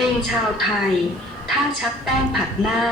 ลงชาวไทย ถ้าชักแป้งผัดหน้า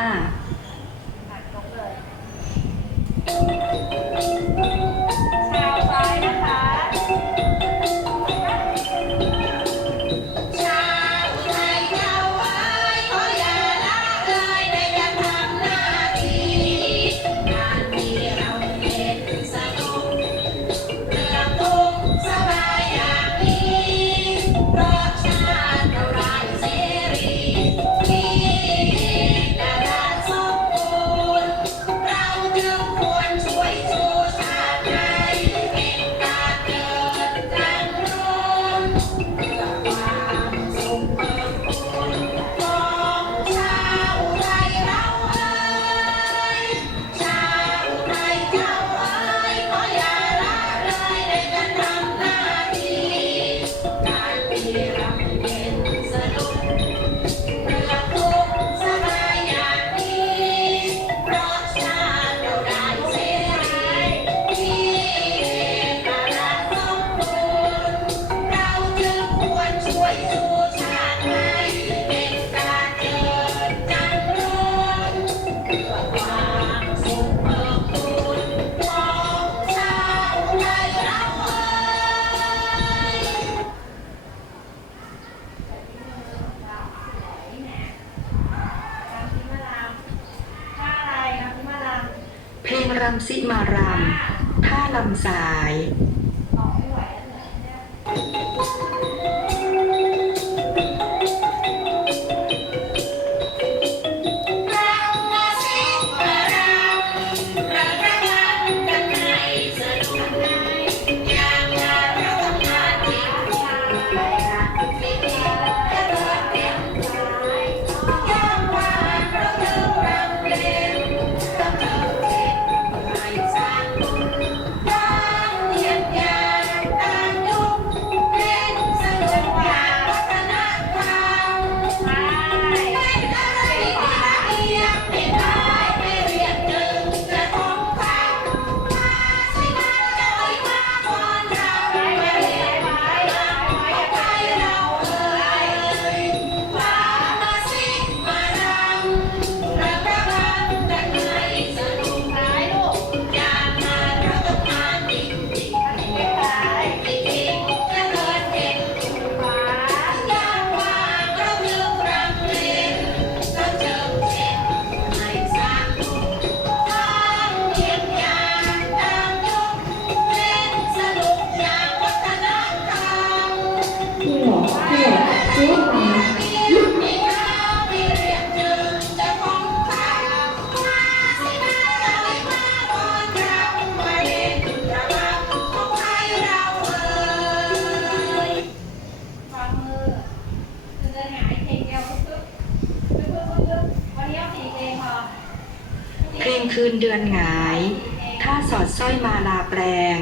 รัมสิมารามท่าลำสาย เพลงคืนเดือนหงาย ถ้าสอดสร้อยมาลาแปลง